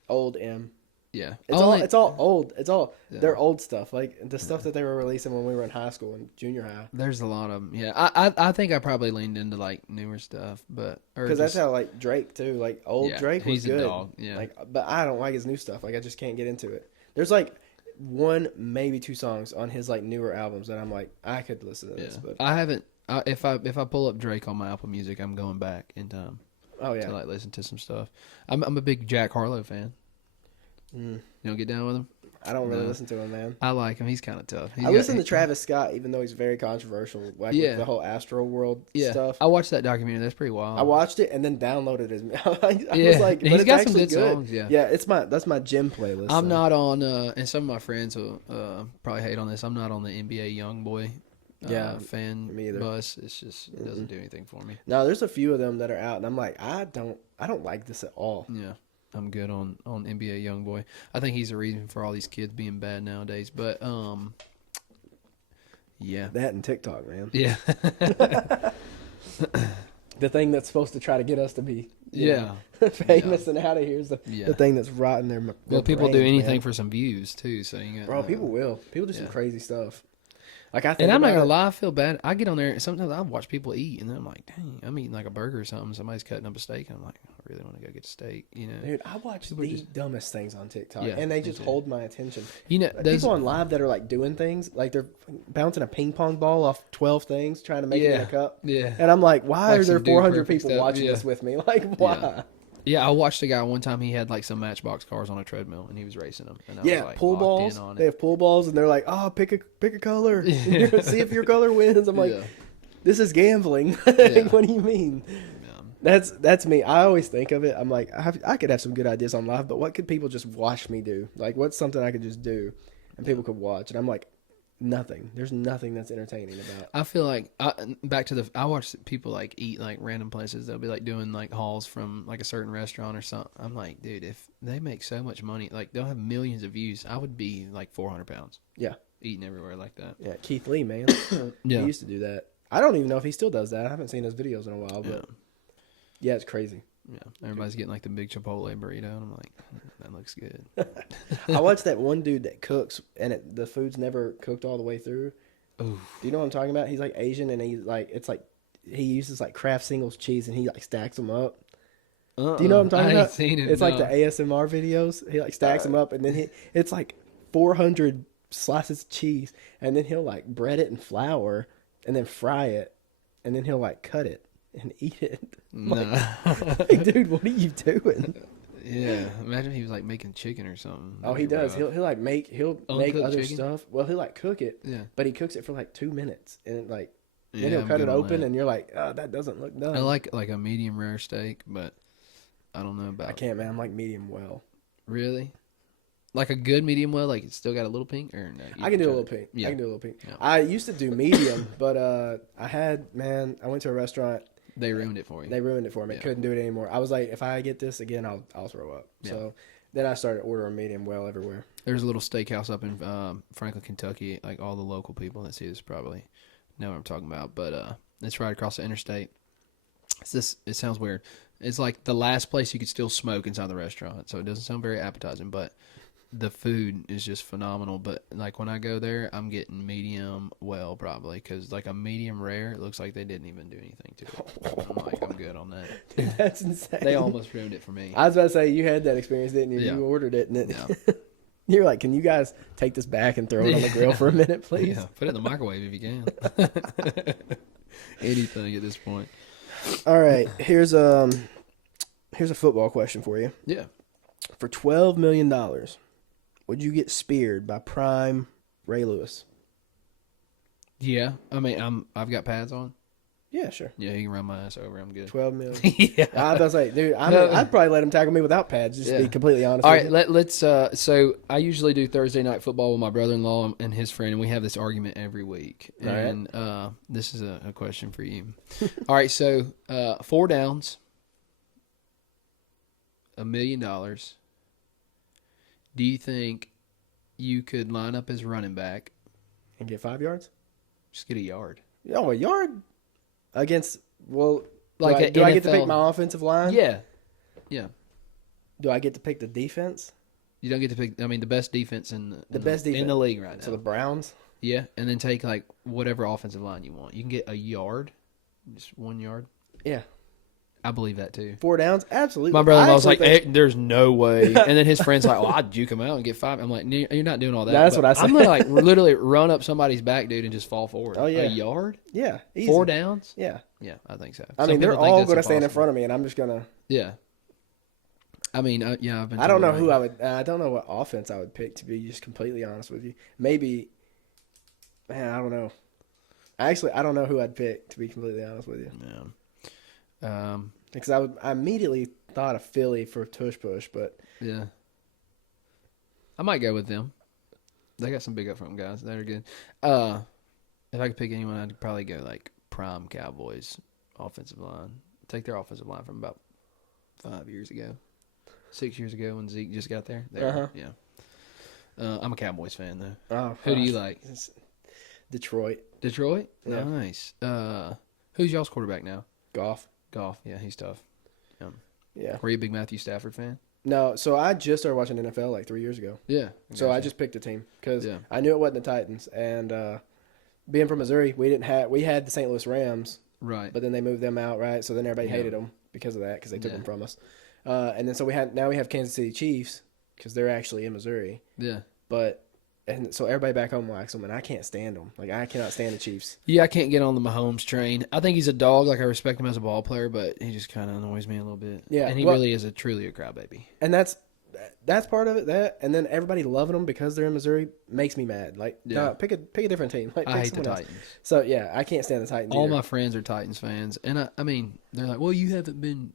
Old M. Yeah. It's all old. It's all their old stuff. Like the stuff that they were releasing when we were in high school and junior high. There's a lot of them. Yeah. I think I probably leaned into like newer stuff, but because that's how like Drake too. Like old Drake was good. He's a dog. Yeah. Like, but I don't like his new stuff. Like I just can't get into it. There's like 1, maybe 2 songs on his like newer albums that I'm like I could listen to this. But I haven't. If I pull up Drake on my Apple Music, I'm going back in time. Oh yeah. To like listen to some stuff. I'm a big Jack Harlow fan. You don't get down with him? I don't really listen to him, man. I like him. He's kind of tough. I listen to Travis Scott, even though he's very controversial, like with the whole Astro World stuff. I watched that documentary. That's pretty wild. I watched it and then downloaded it. I was like, but he's got some good songs. Yeah, that's my gym playlist. I'm not on, and some of my friends will probably hate on this. I'm not on the NBA YoungBoy fan bus. It's just it doesn't do anything for me. No, there's a few of them that are out, and I'm like, I don't like this at all. Yeah. I'm good on NBA YoungBoy. I think he's the reason for all these kids being bad nowadays. But yeah, that and TikTok, man. Yeah, the thing that's supposed to try to get us to be famous and out of here is the thing that's rotting their. Well, people brains, do anything man. for some views too. So you got, people will. People do some crazy stuff. Like I think, and I'm not gonna lie, I feel bad. I get on there. Sometimes I watch people eat, and then I'm like, dang, I'm eating like a burger or something. Somebody's cutting up a steak, and I'm like, I really want to go get a steak. You know, dude, I watch the dumbest things on TikTok, and they just hold my attention. You know, like people on live that are like doing things like they're bouncing a ping pong ball off 12 things, trying to make it in a cup. Yeah, and I'm like, why are there 400 people watching this with me? Like, why? Yeah, I watched a guy one time. He had like some Matchbox cars on a treadmill, and he was racing them. And I was like, pool balls. They have pool balls, and they're like, "Oh, pick a color. See if your color wins." I'm like, "This is gambling." What do you mean? Yeah. That's me. I always think of it. I'm like, I could have some good ideas on live, but what could people just watch me do? Like, what's something I could just do, and people could watch? And I'm like, nothing. There's nothing that's entertaining about. I feel like I watch people like eat like random places. They'll be like doing like hauls from like a certain restaurant or something. I'm like, dude, if they make so much money, like they'll have millions of views. I would be like 400 pounds. Yeah. Eating everywhere like that. Yeah, Keith Lee, man. Yeah. He used to do that. I don't even know if he still does that. I haven't seen his videos in a while, but yeah, it's crazy. Yeah, everybody's getting like the big Chipotle burrito, and I'm like, that looks good. I watched that one dude that cooks, and the food's never cooked all the way through. Ooh. Do you know what I'm talking about? He's like Asian, and he's like, it's like he uses like Kraft singles cheese, and he like stacks them up. Do you know what I'm talking I about? ain't seen it. It's like the ASMR videos. He like stacks them up, and then it's like 400 slices of cheese, and then he'll like bread it in flour, and then fry it, and then he'll like cut it and eat it. No. Like, dude, what are you doing? Yeah, imagine he was like making chicken or something. Oh, he does. He'll make Uncooked other chicken? stuff. Well, he'll like cook it. Yeah. But he cooks it for like 2 minutes, and like then Yeah, he'll I'm cut it good on open, that. and you're like, oh, that doesn't look done. I like a medium rare steak, but I don't know about. I can't, man. I'm like medium well. Really? Like a good medium well, like it's still got a little pink, or no? I can do a little pink. Yeah. I can do a little pink. Yeah. I used to do medium, but I went to a restaurant. They ruined it for you. They ruined it for me. Yeah. Couldn't do it anymore. I was like, if I get this again, I'll throw up. Yeah. So then I started ordering medium well everywhere. There's a little steakhouse up in Franklin, Kentucky. Like all the local people that see this probably know what I'm talking about. But it's right across the interstate. It sounds weird. It's like the last place you could still smoke inside the restaurant, so it doesn't sound very appetizing. But the food is just phenomenal. But like when I go there, I'm getting medium well probably, because like a medium rare, it looks like they didn't even do anything to it. I'm like, I'm good on that. Dude, that's insane. They almost ruined it for me. I was about to say, you had that experience, didn't you? Yeah. You ordered it, and Yeah. you're like, can you guys take this back and throw it on the grill for a minute, please? Yeah, put it in the microwave if you can. Anything at this point. All right, here's a football question for you. Yeah. For $12 million, would you get speared by prime Ray Lewis? Yeah. I mean, I've got pads on. Yeah, sure. Yeah, he can run my ass over. I'm good. $12 million. Yeah. I was about to say, dude, I'd probably let him tackle me without pads, just to be completely honest All with right, you. let's. So I usually do Thursday night football with my brother-in-law and his friend, and we have this argument every week. All right. And this is a question for you. All right, so 4 downs, $1 million. Do you think you could line up as running back, And get 5 yards? just get a yard? Oh, a yard? Against, well, Like do a I get to pick NFL my offensive line? Yeah. Yeah. Do I get to pick the defense? You don't get to pick. I mean, the best defense in The best defense in the league right now. So the Browns? Yeah, and then take like whatever offensive line you want. You can get a yard, just 1 yard. Yeah. I believe that too. 4 downs? Absolutely. My brother-in-law was I like, actually think- "Hey, there's no way." And then his friend's like, "Well, I'd juke him out and get 5." I'm like, "No, you're not doing all that." That's But what I said. I'm gonna like literally run up somebody's back, dude, and just fall forward. Oh, yeah. A yard, Yeah. Easy. 4 downs. Yeah. Yeah, I think so. I Some mean, they're people think all that's going to stand in impossible. front of me, and I'm just going to... Yeah. I mean, yeah, I've been. I don't know told who that. I would... I don't know what offense I would pick, to be just completely honest with you. Maybe... Man, I don't know. Actually, I don't know who I'd pick, to be completely honest with you. Yeah. Because I immediately thought of Philly for tush push, but... Yeah. I might go with them. They got some big up front guys. They're good. If I could pick anyone, I'd probably go like prime Cowboys offensive line. Take their offensive line from about 5 years ago. 6 years ago when Zeke just got there. Uh-huh. Yeah. I'm a Cowboys fan though. Oh, Who do you like? It's Detroit. Detroit? Yeah. Nice. Who's y'all's quarterback now? Goff. Goff. Yeah, he's tough. Yeah. Were you a big Matthew Stafford fan? No, so I just started watching NFL like 3 years ago. Yeah. So I Gotcha. just picked a team because Yeah. I knew it wasn't the Titans. And being from Missouri, we had the St. Louis Rams, Right. but then they moved them out, right? So then everybody Yeah. hated them because of that, because they took Yeah. them from us. And then so we have Kansas City Chiefs because they're actually in Missouri. Yeah. And so everybody back home likes them, and I can't stand them. Like, I cannot stand the Chiefs. Yeah, I can't get on the Mahomes train. I think he's a dog. Like, I respect him as a ball player, but he just kind of annoys me a little bit. Yeah, And he well- really is truly a crybaby. And that's part of it. And then everybody loving them because they're in Missouri makes me mad. Like, Yeah. no, pick a different team. Like, I pick hate the someone else. Titans. So yeah, I can't stand the Titans. All either. my friends are Titans fans. And I mean, they're like, well, you haven't been,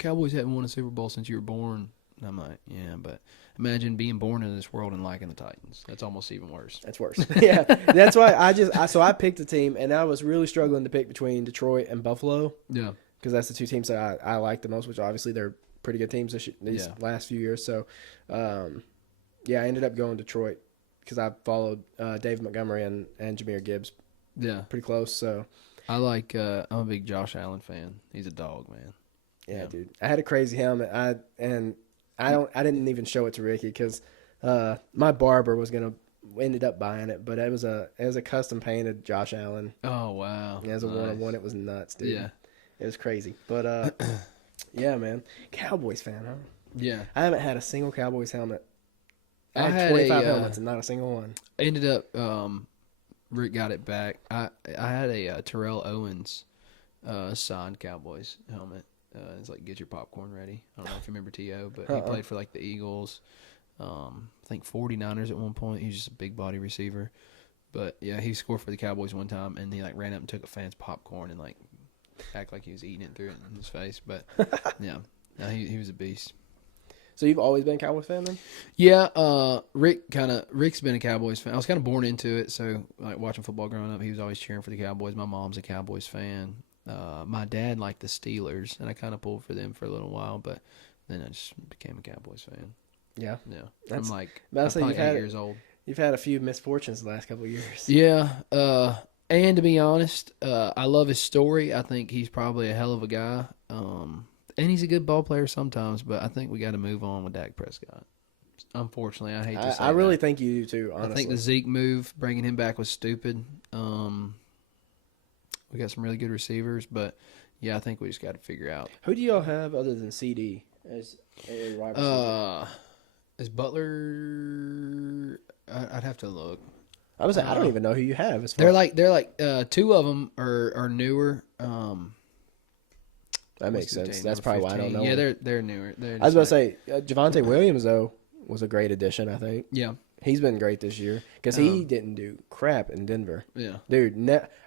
Cowboys haven't won a Super Bowl since you were born. And I'm like, yeah, but imagine being born in this world and liking the Titans. That's almost even worse. That's worse. Yeah, that's why I picked a team, and I was really struggling to pick between Detroit and Buffalo. Yeah, because that's the two teams that I like the most, which obviously they're pretty good teams these last few years. So, I ended up going Detroit because I followed Dave Montgomery and Jahmyr Gibbs. Yeah, pretty close. So, I'm a big Josh Allen fan. He's a dog, man. Yeah, dude. I had a crazy helmet. I didn't even show it to Ricky because my barber ended up buying it, but it was a custom painted Josh Allen. Oh wow! Yeah, as a 1-on-1, it was nuts, dude. Yeah, it was crazy. But yeah, man, Cowboys fan, huh? Yeah, I haven't had a single Cowboys helmet. I had 25 helmets and not a single one. I ended up. Rick got it back. I had a Terrell Owens signed Cowboys helmet. It's like get your popcorn ready. I don't know if you remember T.O., but he played for like the Eagles. I think 49ers at one point. He's just a big body receiver. But yeah, he scored for the Cowboys one time, and he like ran up and took a fan's popcorn and like act like he was eating it and threw it in his face. But yeah, no, he was a beast. So you've always been a Cowboys fan then? Yeah, Rick's been a Cowboys fan. I was kind of born into it, so like watching football growing up, he was always cheering for the Cowboys. My mom's a Cowboys fan. My dad liked the Steelers, and I kind of pulled for them for a little while, but then I just became a Cowboys fan. Yeah. Yeah. I'm like, I'm probably 8 years old. You've had a few misfortunes the last couple of years. Yeah. And to be honest, I love his story. I think he's probably a hell of a guy. And he's a good ball player sometimes, but I think we got to move on with Dak Prescott. Unfortunately, I hate to say I really think you do too, honestly. I think the Zeke move, bringing him back, was stupid. We got some really good receivers, but yeah, I think we just got to figure out. Who do y'all have other than CD as a wide receiver? Is Butler? I'd have to look. I was I don't even know who you have. They're like two of them are newer. That makes sense. That's probably 15. Why I don't know. Yeah, they're newer. I was about to say Javonte Williams though was a great addition. I think. Yeah. He's been great this year because he didn't do crap in Denver. Yeah. Dude,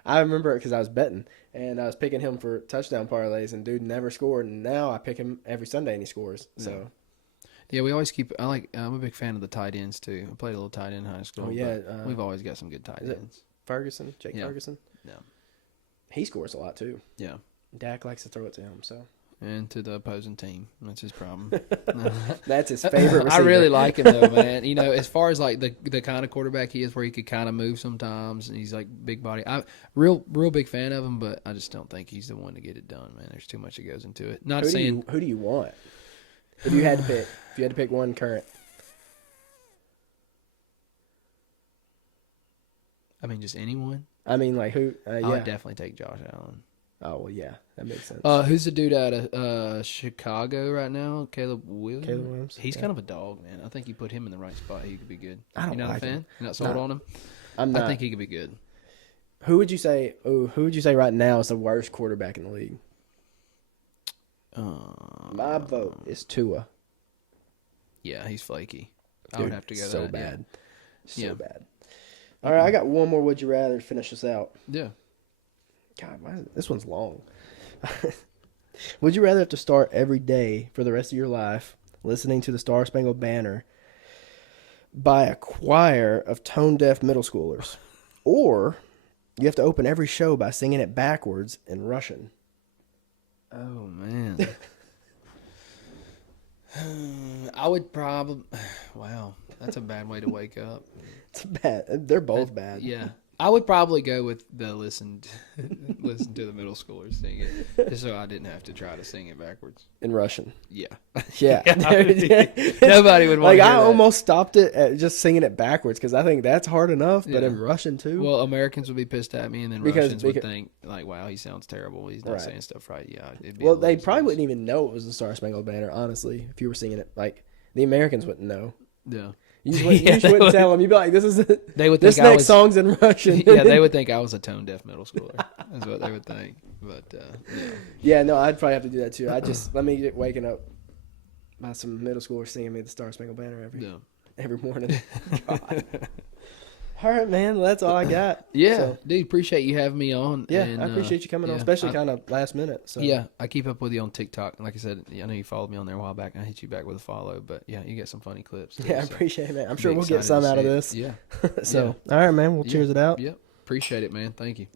I remember it because I was betting, and I was picking him for touchdown parlays, and dude never scored, and now I pick him every Sunday, and he scores. So. Yeah, we always keep – I'm a big fan of the tight ends, too. I played a little tight end in high school. Oh, yeah. We've always got some good tight ends. Ferguson? Jake Ferguson? Yeah. He scores a lot, too. Yeah. Dak likes to throw it to him, so. And to the opposing team. That's his problem. That's his favorite receiver. I really like him, though, man. You know, as far as, like, the kind of quarterback he is where he could kind of move sometimes, and he's, like, big body. Real big fan of him, but I just don't think he's the one to get it done, man. There's too much that goes into it. Who do you want? If you had to pick one current. I mean, just anyone? I mean, like, who? I would definitely take Josh Allen. Oh, well, yeah. That makes sense. Who's the dude out of Chicago right now? Caleb Williams? Caleb Williams. He's kind of a dog, man. I think you put him in the right spot, he could be good. I don't You're not like a fan? him. You're not sold on him? I'm not. I think he could be good. Who would you say right now is the worst quarterback in the league? My vote is Tua. Yeah, he's flaky. Dude, I would have to go so that. bad. Yeah. So bad. All right, I got one more would you rather to finish this out. Yeah. God, this one's long. Would you rather have to start every day for the rest of your life listening to the Star Spangled Banner by a choir of tone-deaf middle schoolers, or you have to open every show by singing it backwards in Russian? Oh, man. I would probably... Wow, that's a bad way to wake up. It's bad. They're both bad. Yeah. I would probably go with the listen to the middle schoolers sing it, just so I didn't have to try to sing it backwards. In Russian. Yeah. Yeah. Nobody would want to hear I that. almost stopped it at just singing it backwards because I think that's hard enough, but in Russian too. Well, Americans would be pissed at me, and then Russians would think, like, wow, he sounds terrible. He's not saying stuff right. Yeah. Well, they probably wouldn't even know it was the Star Spangled Banner, honestly, if you were singing it. Like, the Americans wouldn't know. Yeah. You just wouldn't tell them. You'd be like, "This is they would this think next song's in Russian." Yeah, they would think I was a tone deaf middle schooler. That's what they would think. But yeah, no, I'd probably have to do that too. Let me get waking up by some middle schoolers singing me the Star Spangled Banner every morning. God. All right, man. Well, that's all I got. Yeah, So, dude, appreciate you having me on. yeah, and, I appreciate you coming on, yeah, especially kind of last minute. So Yeah, I keep up with you on TikTok. Like I said, I know you followed me on there a while back. I hit you back with a follow, but yeah, you get some funny clips. Too, yeah, I so appreciate it, man. I'm be sure we'll get excited some to out of see it. this. Yeah. So, all right, man. We'll cheers it out. Yep. Appreciate it, man. Thank you.